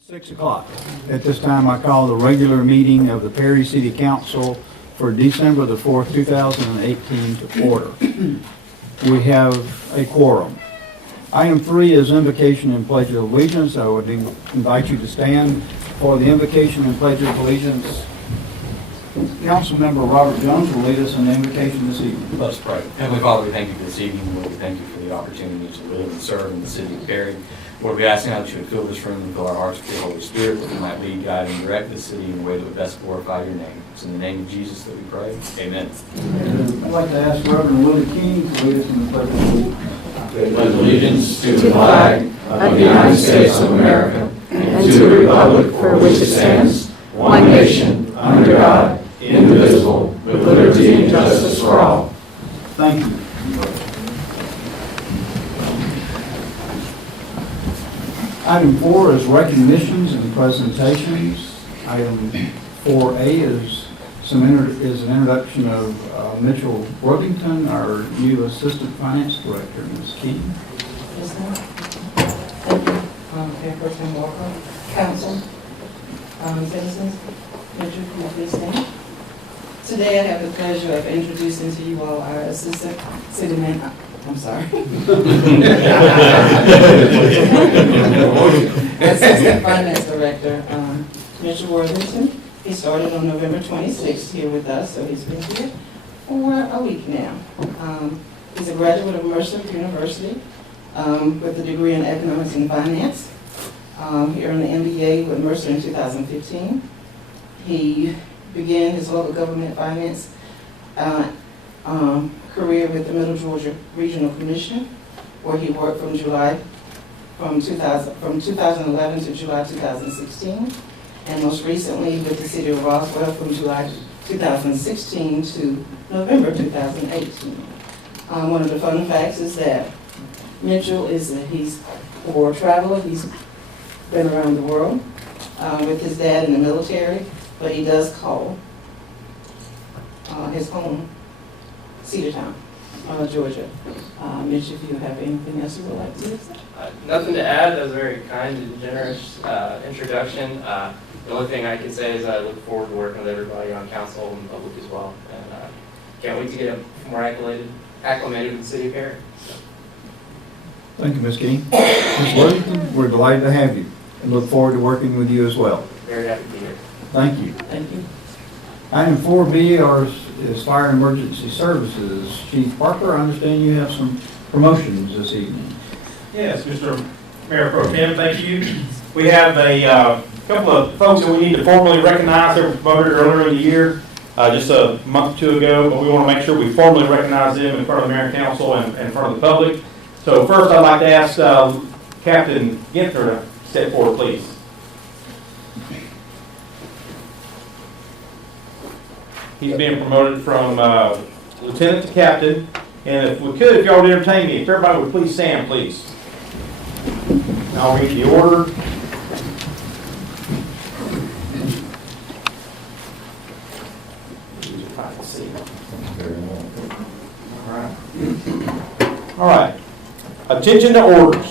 6 o'clock. At this time, I call the regular meeting of the Perry City Council for December the 4th, 2018 to order. We have a quorum. Item 3 is invocation and pledge of allegiance. I would invite you to stand for the invocation and pledge of allegiance. Councilmember Robert Jones will lead us in the invocation this evening. Let's pray. Heavenly Father, we thank you for this evening. Lord, we thank you for the opportunity to live and serve in the city of Perry. Lord, we ask now that you would fill this room and fill our hearts with your Holy Spirit, that we might lead, guide, and direct this city in a way that would best glorify your name. It's in the name of Jesus that we pray. Amen. I'd like to ask Reverend Willie King to lead us in the pledge of allegiance. Pledge allegiance to the flag of the United States of America and to the republic for which it stands, one nation, under God, indivisible, with liberty and justice for all. Thank you. Item 4 is recognitions and presentations. Item 4A is an introduction of Mitchell Worthington, our new Assistant Finance Director. Ms. Keaton. Yes, sir. Thank you, Chairperson Walker, Council, citizens. Mitchell, can you please stand? Today I have the pleasure of introducing to you all our Assistant City Manager. I'm sorry. Assistant Finance Director, Mitchell Worthington. He started on November 26th here with us, so he's been here for a week now. He's a graduate of Mercer University with a degree in Economics and Finance. He earned an MBA with Mercer in 2015. He began his local government finance career with the Middle Georgia Regional Commission, where he worked from 2011 to July 2016, and most recently with the City of Roswell from July 2016 to November 2018. One of the fun facts is that Mitchell he's a world traveler. He's been around the world with his dad in the military, but he does call his home Cedartown, Georgia. Mitch, if you have anything else you would like to say? Nothing to add. That was a very kind and generous introduction. The only thing I can say is I look forward to working with everybody on council and public as well. And can't wait to get more acclimated with the city of Perry. So. Thank you, Ms. King. Ms. Worthington, we're delighted to have you and look forward to working with you as well. Very happy to be here. Thank you. Thank you. Item 4B is Fire and Emergency Services. Chief Parker, I understand you have some promotions this evening. Yes, Mr. Mayor Pro Tem, thank you. We have a couple of folks that we need to formally recognize. They were promoted earlier in the year, just a month or two ago, but we want to make sure we formally recognize them in front of the Mayor and Council and in front of the public. So first I'd like to ask Captain Ginther to step forward, please. He's being promoted from lieutenant to captain. And if we could, if y'all would entertain me, if everybody would please stand, please. And I'll read the order. All right. Attention to orders.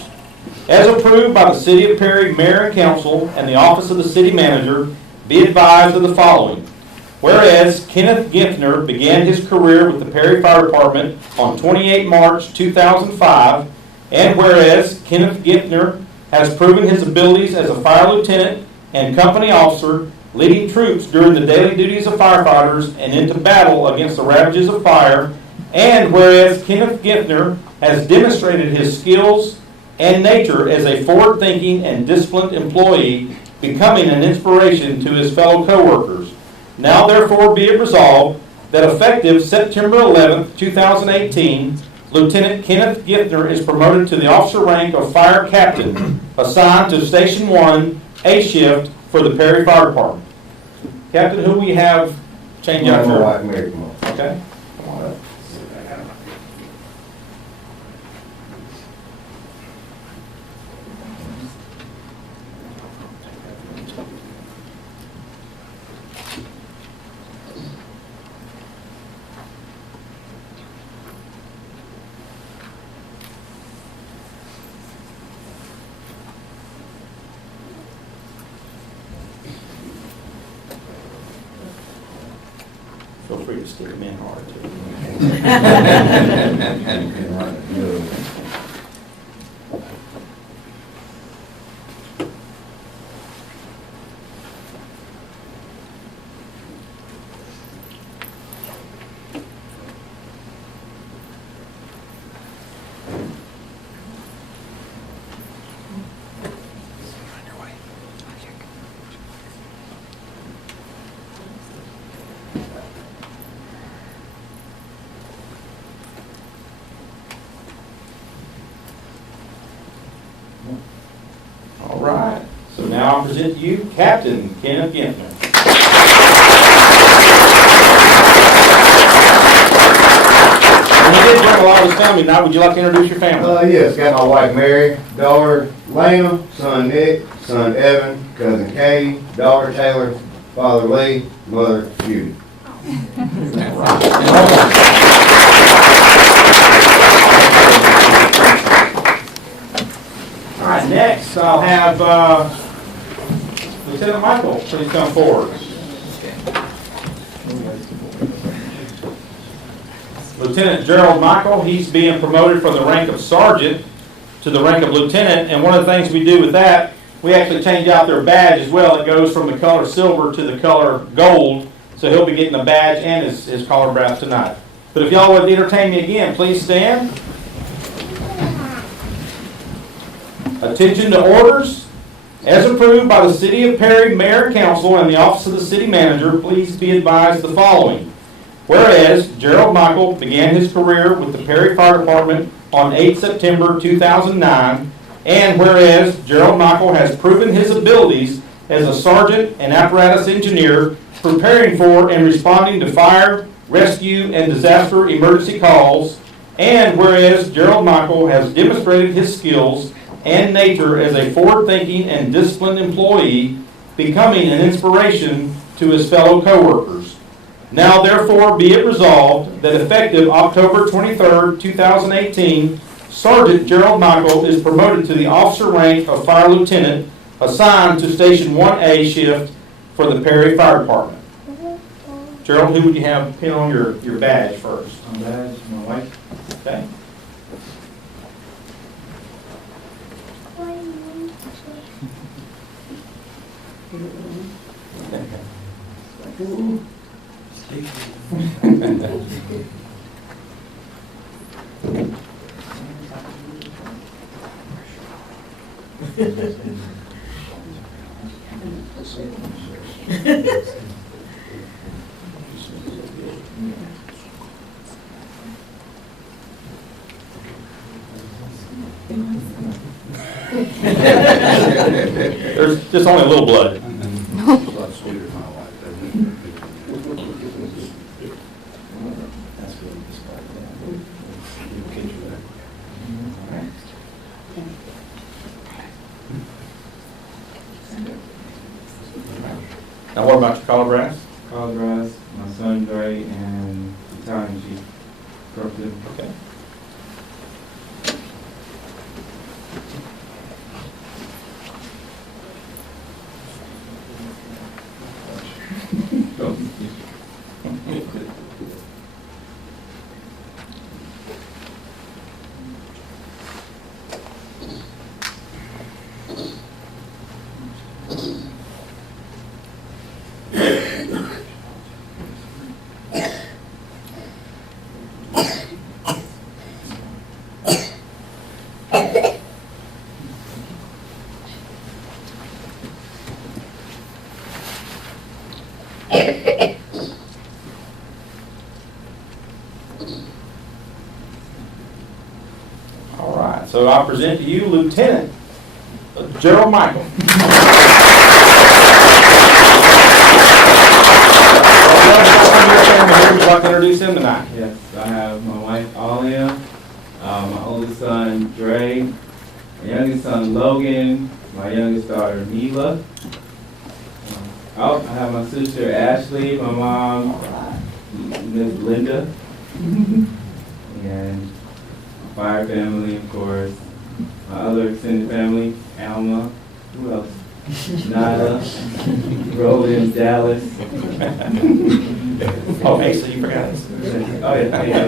As approved by the City of Perry Mayor and Council and the Office of the City Manager, be advised of the following. Whereas Kenneth Gintner began his career with the Perry Fire Department on 28 March 2005, and whereas Kenneth Gintner has proven his abilities as a fire lieutenant and company officer, leading troops during the daily duties of firefighters and into battle against the ravages of fire, and whereas Kenneth Gintner has demonstrated his skills and nature as a forward-thinking and disciplined employee, becoming an inspiration to his fellow co-workers. Now therefore be it resolved that effective September 11th, 2018, Lieutenant Kenneth Gintner is promoted to the officer rank of Fire Captain, assigned to Station 1, A Shift for the Perry Fire Department. Captain, who we have change out for? Okay. Come on up. Feel free to stick them in hard too. All right, so now I present to you Captain Kenneth Gentner. And he did bring a lot of his family tonight. Would you like to introduce your family? Yes, got my wife Mary, daughter Lena, son Nick, son Evan, cousin Katie, daughter Taylor, father Lee, mother Judy. All right, next I'll have Lieutenant Michael, please come forward. Lieutenant Gerald Michael, he's being promoted from the rank of sergeant to the rank of lieutenant, and one of the things we do with that, we actually change out their badge as well. It goes from the color silver to the color gold, so he'll be getting a badge and his collar brass tonight. But if y'all would entertain me again, please stand. Attention to orders. As approved by the City of Perry Mayor and Council and the Office of the City Manager, please be advised the following. Whereas Gerald Michael began his career with the Perry Fire Department on 8 September 2009, and whereas Gerald Michael has proven his abilities as a sergeant and apparatus engineer preparing for and responding to fire, rescue, and disaster emergency calls, and whereas Gerald Michael has demonstrated his skills and nature as a forward-thinking and disciplined employee, becoming an inspiration to his fellow coworkers. Now therefore be it resolved that effective October 23rd, 2018, Sergeant Gerald Michael is promoted to the officer rank of Fire Lieutenant, assigned to Station 1A shift for the Perry Fire Department. Gerald, who would you have pin on your badge first? My badge, my wife. Okay. There's just only a little blood. Now what about your collar brass? Collar brass, my son Dre, and battalion chief Crooklyn. Okay. All right, so I present to you Lieutenant Gerald Michael. Would you like to introduce him tonight? Yes, I have my wife Alia, my oldest son Dre, my youngest son Logan, my youngest daughter Mila. I have my sister Ashley, my mom Miss Linda, and my fire family, of course. My other extended family, Alma. Who else? Nada, Roland, Dallas. Oh, Asa, you forgot us. Oh, yeah.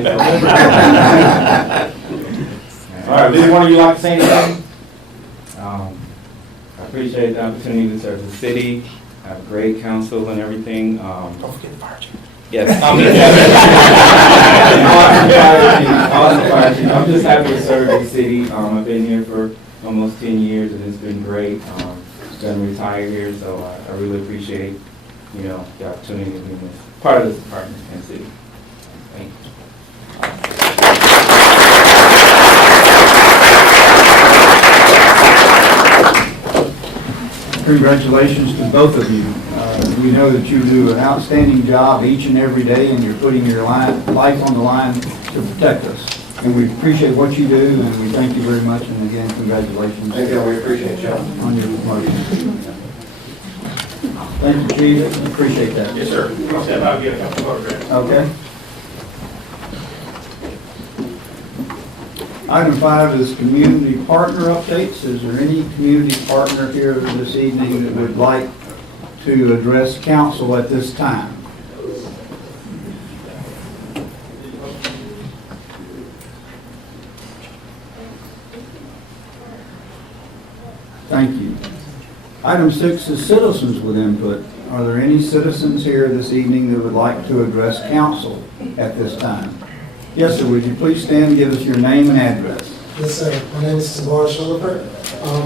All right, did one of you like to say anything? I appreciate the opportunity to serve the city. I have great counsel and everything. Don't forget the fire chief. Yes. I'm just happy to serve the city. I've been here for almost 10 years and it's been great. Gonna retire here, so I really appreciate, the opportunity to be part of this department and city. Thank you. Congratulations to both of you. We know that you do an outstanding job each and every day, and you're putting your life on the line to protect us. And we appreciate what you do, and we thank you very much. And again, congratulations. Thank you, we appreciate you. On your promotion. Thank you, Chief. Appreciate that. Yes, sir. I'll get a couple photographs. Okay. Item 5 is community partner updates. Is there any community partner here this evening that would like to address council at this time? Thank you. Item 6 is citizens with input. Are there any citizens here this evening that would like to address council at this time? Yes, sir. Would you please stand and give us your name and address? Yes, sir. My name is Tabar Shullifer.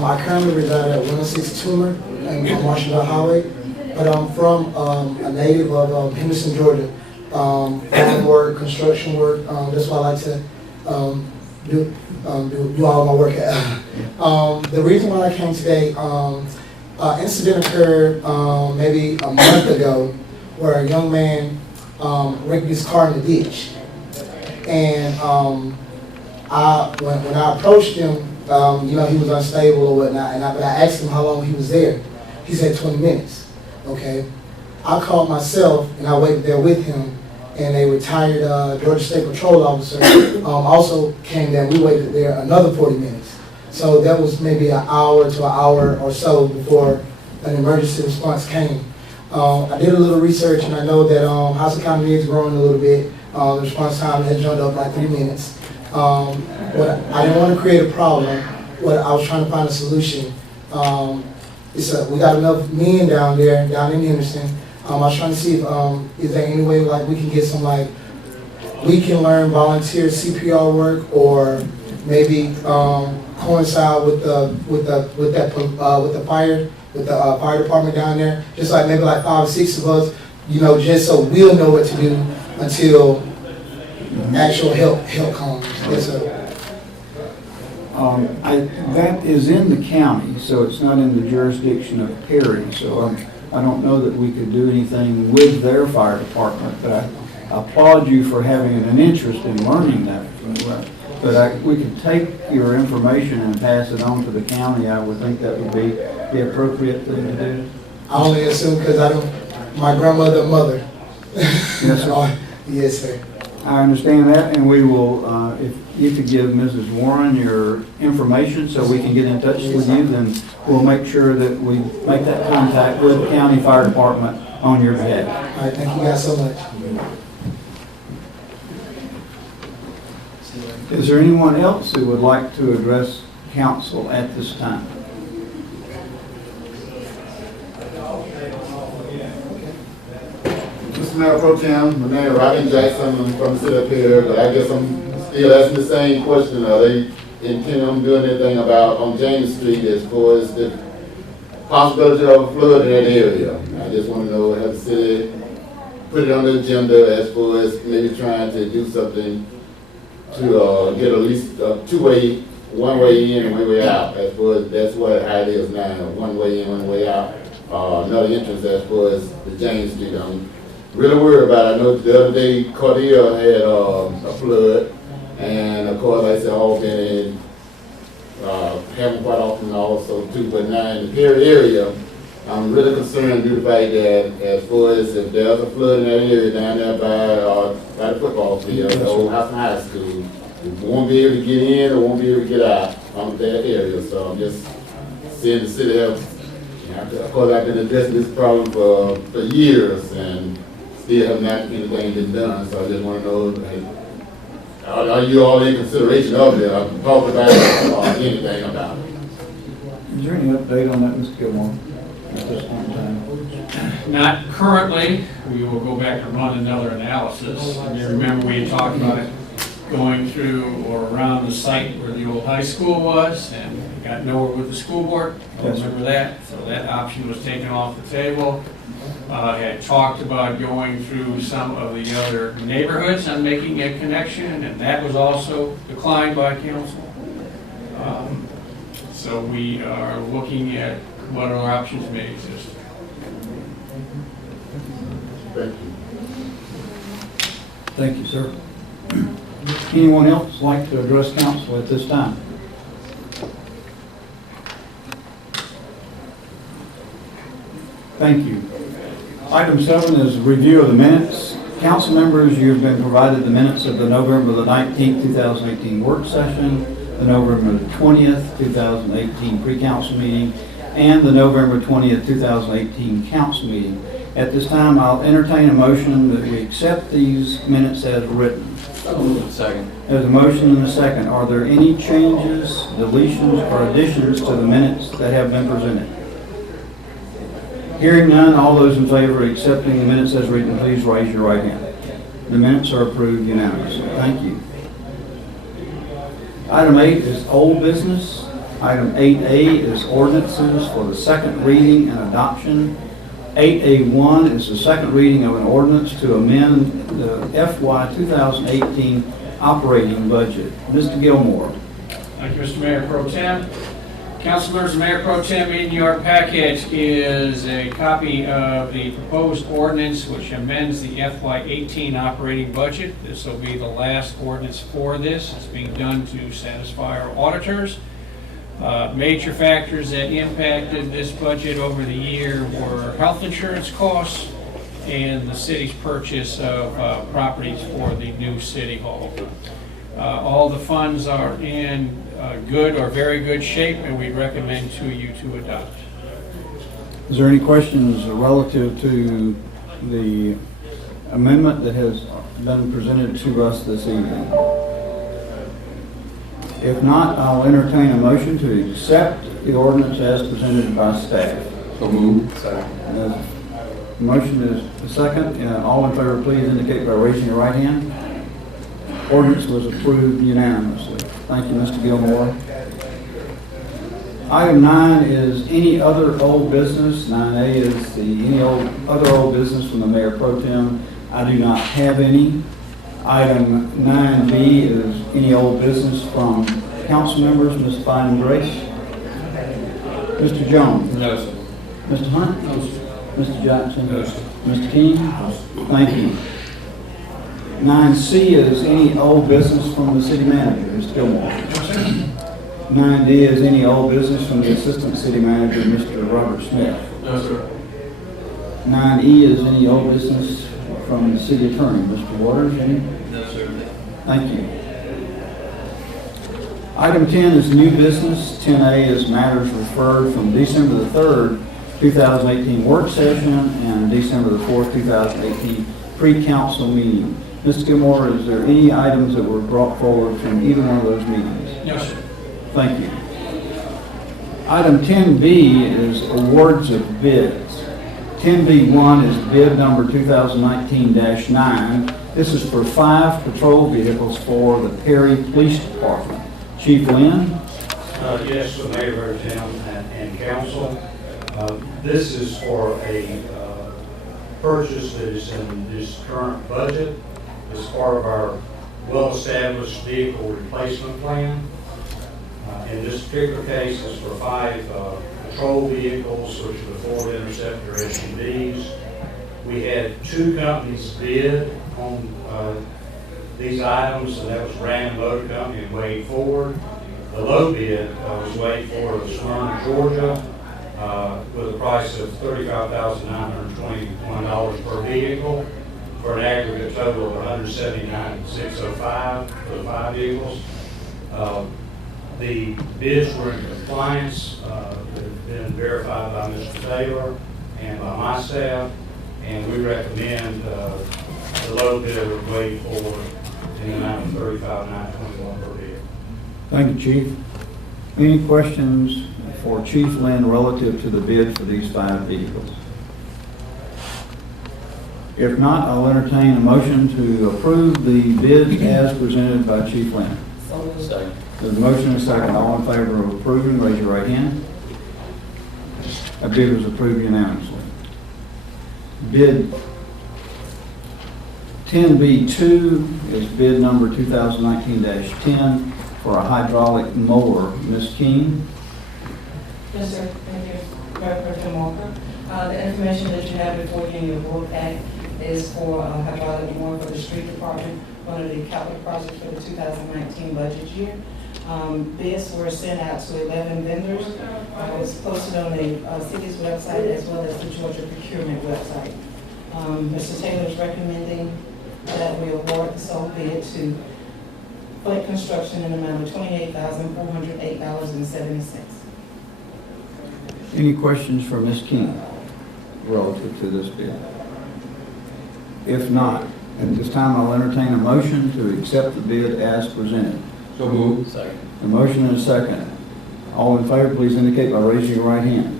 I currently reside at 106 Toomer and Marshallville Highway, but I'm from a native of Henderson, Georgia. Farm work, construction work. That's why I like to do all my work at. The reason why I came today, an incident occurred maybe a month ago where a young man wrecked his car in the ditch. And when I approached him, he was unstable or whatnot, but I asked him how long he was there. He said 20 minutes, okay? I called myself and I waited there with him, and a retired Georgia State Patrol officer also came there. We waited there another 40 minutes. So that was maybe an hour to an hour or so before an emergency response came. I did a little research, and I know that House Economy is growing a little bit. The response time has jumped up like 3 minutes. I didn't want to create a problem. What I was trying to find a solution. We got enough men down in Henderson. I was trying to see if is there any way like we can get some we can learn volunteer CPR work, or maybe coincide with the fire department down there. Just like maybe like 5 or 6 of us, just so we'll know what to do until actual help comes. Yes, sir. That is in the county, so it's not in the jurisdiction of Perry. So I don't know that we could do anything with their fire department, but I applaud you for having an interest in learning that. But we could take your information and pass it on to the county. I would think that would be the appropriate thing to do. I only assume because my grandmother, mother. Yes, sir. Yes, sir. I understand that, and we will, if you could give Mrs. Warren your information so we can get in touch with you, then we'll make sure that we make that contact with the county fire department on your behalf. All right, thank you guys so much. Is there anyone else who would like to address council at this time? Mr. Mayor Pro Tem, my name is Robin Jackson. I'm from the city up here, but I guess I'm still asking the same question. Are they intending on doing anything about on James Street as far as the possibility of a flood in that area? I just want to know, have the city put it on the agenda as far as maybe trying to do something to get at least two-way, one way in and one way out, as far as that's how it is now, one way in, one way out. Another entrance as far as the James Street. I'm really worried about it. I know the other day Cordelia had a flood, and of course, like I said, all been in having quite often also too, but now in the Perry area, I'm really concerned due to the fact that as far as if there's a flood in that area down there by the football field, the old House and High School, we won't be able to get in or won't be able to get out from that area. So I'm just seeing the city have Of course, I've been addressing this problem for years and still have not anything been done, so I just want to know, like, are you all in consideration of it? I've talked about it or anything about it. Is there any update on that, Mr. Gilmore, at this point in time? Not currently. We will go back and run another analysis. And you remember we had talked about it going through or around the site where the old high school was, and we got nowhere with the school board. I Yes, sir. remember that. So that option was taken off the table. Had talked about going through some of the other neighborhoods and making a connection, and that was also declined by council. So we are looking at what other options may exist. Thank you. Thank you, sir. Anyone else like to address council at this time? Thank you. Item 7 is review of the minutes. Council members, you've been provided the minutes of the November the 19th, 2018 work session, the November the 20th, 2018 pre-council meeting, and the November 20th, 2018 council meeting. At this time, I'll entertain a motion that we accept these minutes as written. Second. There's a motion and a second. Are there any changes, deletions, or additions to the minutes that have been presented? Hearing none, all those in favor of accepting the minutes as written, please raise your right hand. The minutes are approved unanimously. Thank you. Item 8 is old business. Item 8A is ordinances for the second reading and adoption. 8A1 is the second reading of an ordinance to amend the FY 2018 operating budget. Mr. Gilmore. Thank you, Mr. Mayor Pro Tem. Council members, Mayor Pro Tem, in your package is a copy of the proposed ordinance which amends the FY 18 operating budget. This will be the last ordinance for this. It's being done to satisfy our auditors. Major factors that impacted this budget over the year were health insurance costs and the city's purchase of properties for the new city hall. All the funds are in good or very good shape, and we recommend to you to adopt. Is there any questions relative to the amendment that has been presented to us this evening? If not, I'll entertain a motion to accept the ordinance as presented by staff. So moved. Second. The motion is a second. All in favor, please indicate by raising your right hand. Ordinance was approved unanimously. Thank you, Mr. Gilmore. Item 9 is any other old business. 9A is any other old business from the Mayor Pro Tem. I do not have any. Item 9B is any old business from council members. Ms. Fine Grace. Mr. Jones. No, sir. Mr. Hunt. No, sir. Mr. Jackson. No, sir. Mr. King. Thank you. 9C is any old business from the city manager. Mr. Gilmore. 9D is any old business from the assistant city manager, Mr. Robert Smith. No, sir. 9E is any old business from the city attorney, Mr. Waters. Any? No, sir. Thank you. Item 10 is new business. 10A is matters referred from December the 3rd, 2018 work session and December the 4th, 2018 pre-council meeting. Mr. Gilmore, is there any items that were brought forward from either one of those meetings? No, sir. Thank you. Item 10B is awards of bids. 10B1 is bid number 2019-9. This is for 5 patrol vehicles for the Perry Police Department. Chief Lynn? Yes, the Mayor, Tim, and Council. This is for a purchase that is in this current budget as part of our well-established vehicle replacement plan. In this particular case, it's for 5 patrol vehicles, which are the Ford Interceptor SUVs. We had 2 companies bid on these items, and that was Rand Motor Company and Wade Ford. The low bid was Wade Ford of Smyrna, Georgia, with a price of $35,921 per vehicle for an aggregate total of $179,605 for the 5 vehicles. The bids were in compliance, they've been verified by Mr. Taylor and by my staff, and we recommend the low bidder Wade Ford in the amount of $35,921 per bid. Thank you, Chief. Any questions for Chief Lynn relative to the bid for these 5 vehicles? If not, I'll entertain a motion to approve the bids as presented by Chief Lynn. Second. There's a motion and a second. All in favor of approving, raise your right hand. That bid was approved unanimously. Bid 10B2 is bid number 2019-10 for a hydraulic mower. Ms. King? Yes, sir. Thank you, Mayor Pro Tem Walker. The information that you have before you in your board pack is for hydraulic mower for the street department, one of the capital projects for the 2019 budget year. Bids were sent out to 11 vendors. It was posted on the city's website as well as the Georgia procurement website. Mr. Taylor is recommending that we award the sole bid to Flint Construction in the amount of $28,408.70. Any questions for Ms. King relative to this bid? If not, at this time I'll entertain a motion to accept the bid as presented. So moved. Second. A motion and a second. All in favor, please indicate by raising your right hand.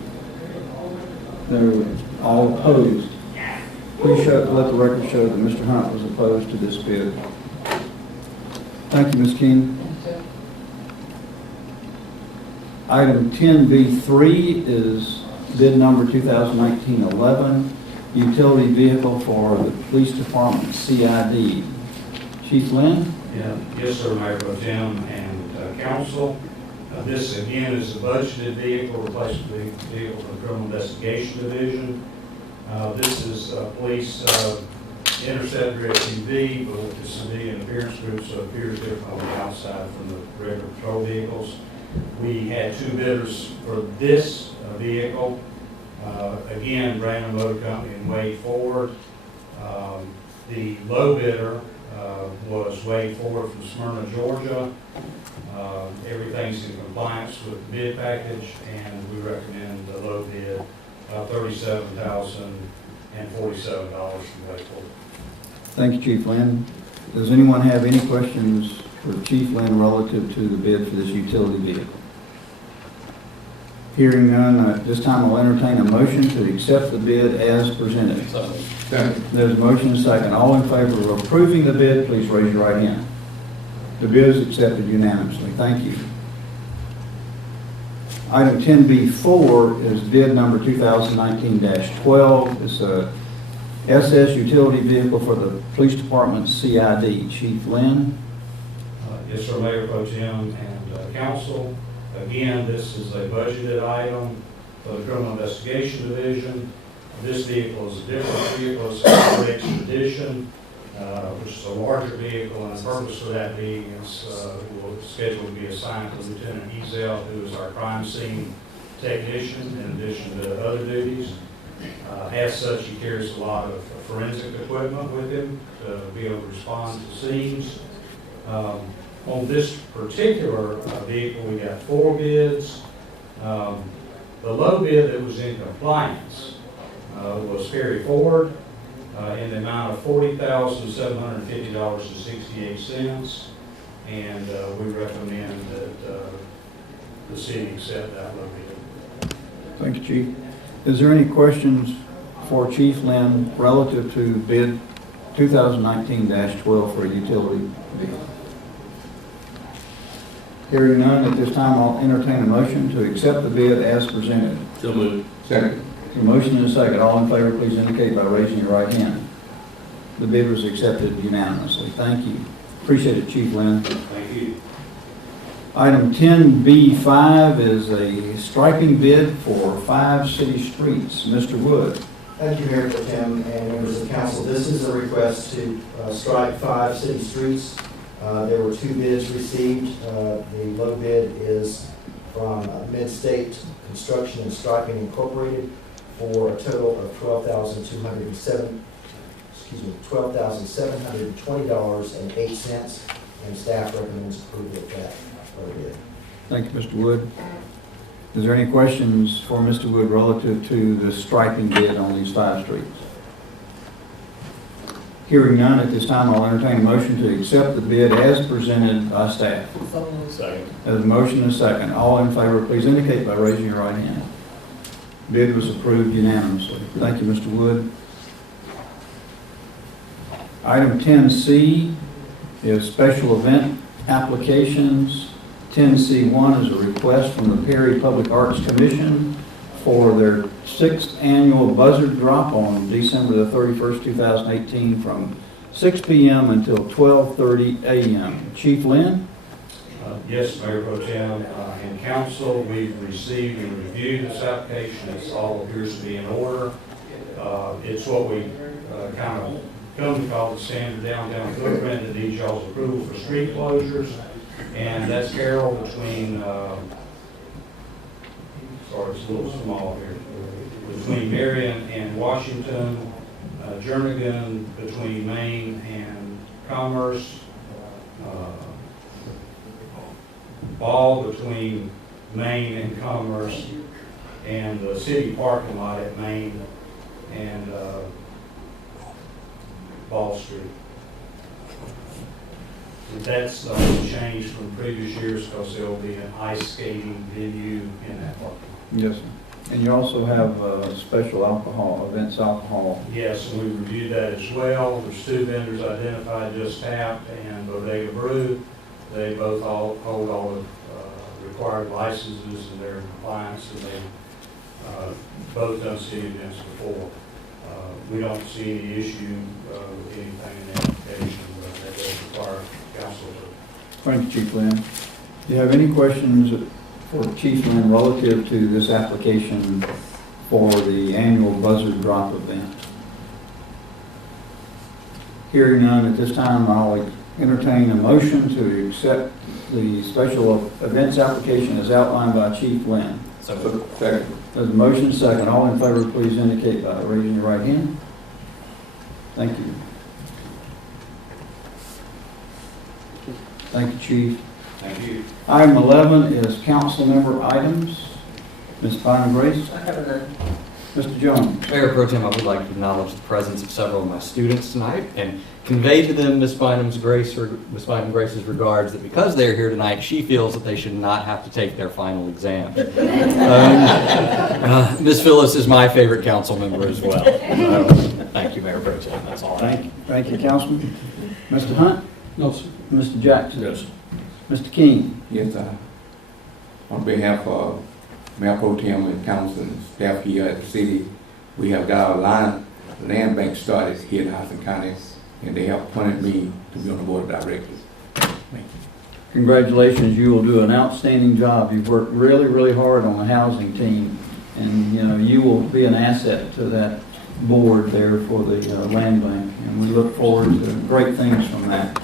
There, all opposed. Please let the record show that Mr. Hunt was opposed to this bid. Thank you, Ms. King. Item 10B3 is bid number 2019-11, utility vehicle for the police department, CID. Chief Lynn? Yeah, yes, sir, Mayor Pro Tem and council. This again is a budgeted vehicle, replacement vehicle for the Criminal Investigation Division. This is a police interceptor SUV, but with the civilian appearance group, so it appears different on the outside from the regular patrol vehicles. We had 2 bidders for this vehicle. Again, Brandon Motor Company and Wade Ford. The low bidder was Wade Ford from Smyrna, Georgia. Everything's in compliance with the bid package, and we recommend the low bid of $37,047 from Wade Ford. Thank you, Chief Lynn. Does anyone have any questions for Chief Lynn relative to the bid for this utility vehicle? Hearing none, at this time I'll entertain a motion to accept the bid as presented. There's a motion and a second. All in favor of approving the bid, please raise your right hand. The bid is accepted unanimously. Thank you. Item 10B4 is bid number 2019-12. It's a SS utility vehicle for the police department, CID. Chief Lynn? Yes, sir, Mayor Pro Tem and council. Again, this is a budgeted item for the Criminal Investigation Division. This vehicle is a different vehicle. It's a Ford Expedition, which is a larger vehicle, and the purpose for that being is scheduled to be assigned to Lieutenant Ezel, who is our crime scene technician, in addition to other duties. As such, he carries a lot of forensic equipment with him to be able to respond to scenes. On this particular vehicle, we got 4 bids. The low bid that was in compliance was Ferry Ford in the amount of $40,750.68, and we recommend that the city accept that low bid. Thank you, Chief. Is there any questions for Chief Lynn relative to bid 2019-12 for a utility vehicle? Hearing none, at this time I'll entertain a motion to accept the bid as presented. So moved. Second. A motion and a second. All in favor, please indicate by raising your right hand. The bid was accepted unanimously. Thank you. Appreciate it, Chief Lynn. Thank you. Item 10B5 is a striping bid for 5 city streets. Mr. Wood. Thank you, Mayor Pro Tem and members of the council. This is a request to stripe 5 city streets. There were 2 bids received. The low bid is from Mid-State Construction and Striping Incorporated for a total of $12,720.08, and staff recommends approval of that low bid. Thank you, Mr. Wood. Is there any questions for Mr. Wood relative to the striping bid on these 5 streets? Hearing none, at this time, I'll entertain a motion to accept the bid as presented by staff. Second. There's a motion and a second. All in favor, please indicate by raising your right hand. Bid was approved unanimously. Thank you, Mr. Wood. Item 10C is special event applications. 10C1 is a request from the Perry Public Arts Commission for their 6th annual buzzard drop on December the 31st, 2018 from 6 p.m. until 12:30 a.m. Chief Lynn? Yes, Mayor Pro Tem and Council, we've received and reviewed this application. It all appears to be in order. It's what we kind of come to call the standard downtown footprint that needs y'all's approval for street closures. And that's Carroll between, sorry, it's a little small here, between Marion and Washington, Jernigan between Maine and Commerce, Ball between Maine and Commerce, and the city parking lot at Maine and Ball Street. That's the only change from previous years because there will be an ice skating venue in that parking lot. Yes, sir. And you also have special alcohol, events alcohol. Yes, and we reviewed that as well. There's 2 vendors identified, Just Tap and Bodega Brew. They both all hold all the required licenses and they're in compliance, and they've both done city events before. We don't see any issue with anything in the application that does require council to. Thank you, Chief Lynn. Do you have any questions for Chief Lynn relative to this application for the annual buzzard drop event? Hearing none, at this time, I'll entertain a motion to accept the special events application as outlined by Chief Lynn. So Second. There's a motion second. All in favor, please indicate by raising your right hand. Thank you. Thank you, Chief. Thank you. Item 11 is council member items. Ms. Bynum Grace? I have none. Mr. Jones? Mayor Pro Tem, I would like to acknowledge the presence of several of my students tonight and convey to them Ms. Bynum Grace's regards that because they're here tonight, she feels that they should not have to take their final exam. Ms. Phyllis is my favorite council member as well. Thank you, Mayor Pro Tem. That's all I have. Thank you, Councilman. Mr. Hunt? No, sir. Mr. Jackson? Yes. Mr. King? Yes, on behalf of Mayor Pro Tem and council and staff here at the city, we have got our land bank started here in Hudson County, and they have appointed me to be on the board of directors. Thank you. Congratulations, you will do an outstanding job. You've worked really, really hard on the housing team, and you will be an asset to that board there for the land bank, and we look forward to great things from that.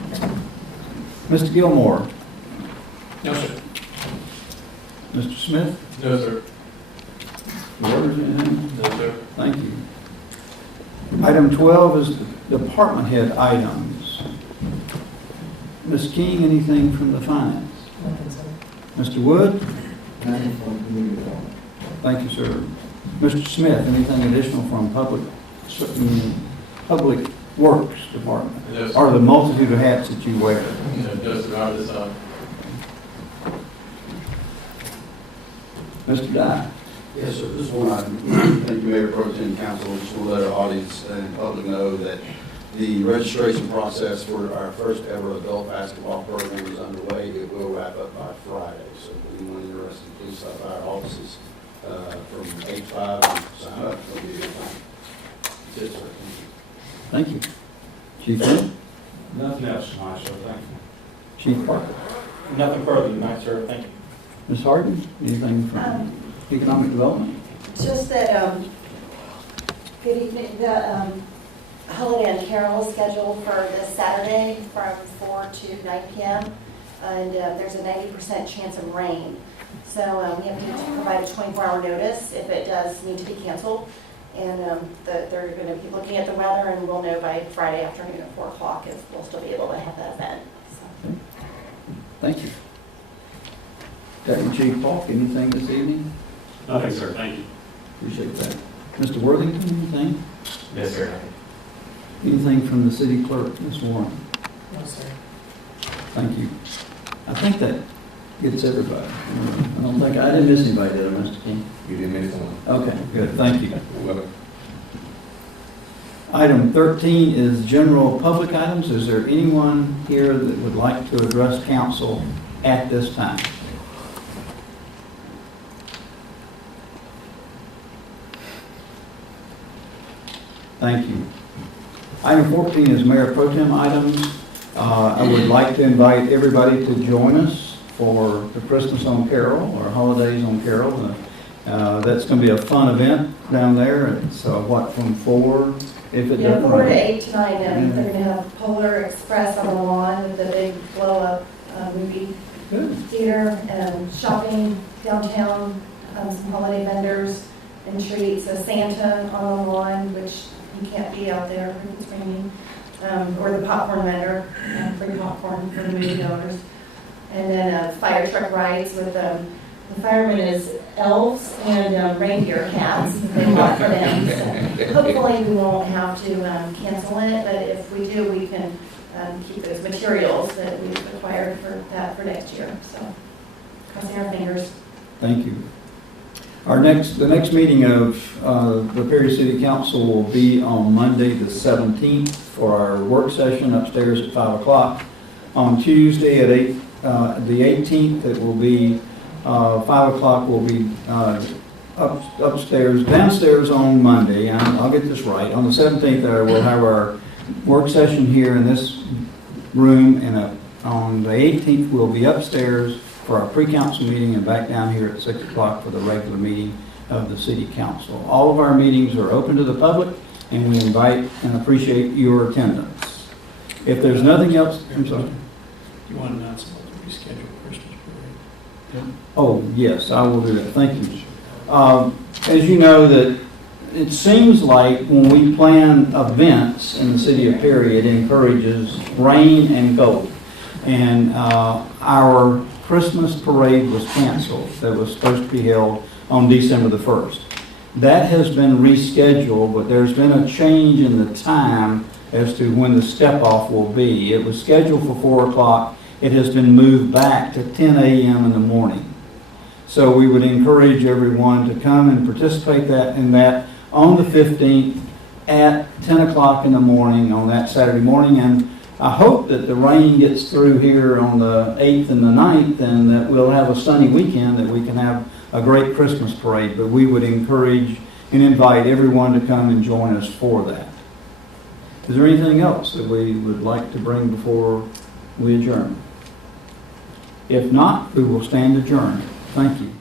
Mr. Gilmore? No, sir. Mr. Smith? No, sir. Waters, anything? No, sir. Thank you. Item 12 is the department head items. Ms. King, anything from the finance? Mr. Wood? Thank you, sir. Mr. Smith, anything additional from public works department? Yes, Or the multitude of hats that you wear? Just around this time. Mr. Dye? Yes, sir. Just one item. Thank you, Mayor Pro Tem, Council. Just want to let our audience and public know that the registration process for our first ever adult basketball program is underway. It will wrap up by Friday. So if anyone interested, please stop by our offices from 8-5 and sign up. It'll be a good time. That's it, sir. Thank you. Chief Lynn? Nothing else tonight, sir. Thank you. Chief Parker? Nothing further tonight, sir. Thank you. Ms. Harden? Anything from economic development? Just that, good evening, the Holiday and Carol is scheduled for this Saturday from 4 to 9 p.m. And there's a 90% chance of rain. So we have to provide a 24-hour notice if it does need to be canceled. And they're going to be looking at the weather, and we'll know by Friday afternoon at 4 o'clock if we'll still be able to have that event. So. Thank you. Deputy Chief Falk, anything this evening? Nothing, sir, thank you. Appreciate that. Mr. Worthington, anything? Yes, sir. Anything from the city clerk, Ms. Warren? No, sir. Thank you. I think that gets everybody. I didn't miss anybody, did I, Mr. King? You didn't miss one. Okay, good, thank you. Well, Item 13 is general public items. Is there anyone here that would like to address council at this time? Thank you. Item 14 is Mayor Pro Tem items. I would like to invite everybody to join us for the Christmas on Carroll or Holidays on Carroll. That's going to be a fun event down there. It's from 4, if it Yeah, doesn't 4 to rain. 8 tonight, and they're gonna have Polar Express on the lawn with the big blow-up movie Good. theater, and shopping downtown, some holiday vendors and treats, a Santa on the lawn, which you can't be out there if it's raining, or the popcorn vendor, free popcorn for the moviegoers. And then fire truck rides with the firemen is elves and reindeer cats. They want for them. So hopefully we won't have to cancel it, but if we do, we can keep those materials that we've acquired for that for next year. So crossing our fingers. Thank you. The next meeting of the Perry City Council will be on Monday, the 17th, for our work session upstairs at 5 o'clock. On Tuesday at the 18th, it will be 5 o'clock. Will be upstairs, downstairs on Monday. I'll get this right. On the 17th, we'll have our work session here in this room, and on the 18th, we'll be upstairs for our pre-council meeting and back down here at 6 o'clock for the regular meeting of the city council. All of our meetings are open to the public, and we invite and appreciate your attendance. If there's nothing else, I'm sorry. Do you want to announce about the rescheduled Christmas parade? Oh, yes, I will do that. Thank you. As you know, that it seems like when we plan events in the city of Perry, it encourages rain and cold. And our Christmas parade was canceled that was supposed to be held on December the 1st. That has been rescheduled, but there's been a change in the time as to when the step-off will be. It was scheduled for 4 o'clock. It has been moved back to 10 a.m. in the morning. So we would encourage everyone to come and participate in that on the 15th at 10 o'clock in the morning on that Saturday morning. And I hope that the rain gets through here on the 8th and the 9th, and that we'll have a sunny weekend, that we can have a great Christmas parade. But we would encourage and invite everyone to come and join us for that. Is there anything else that we would like to bring before we adjourn? If not, we will stand adjourned. Thank you.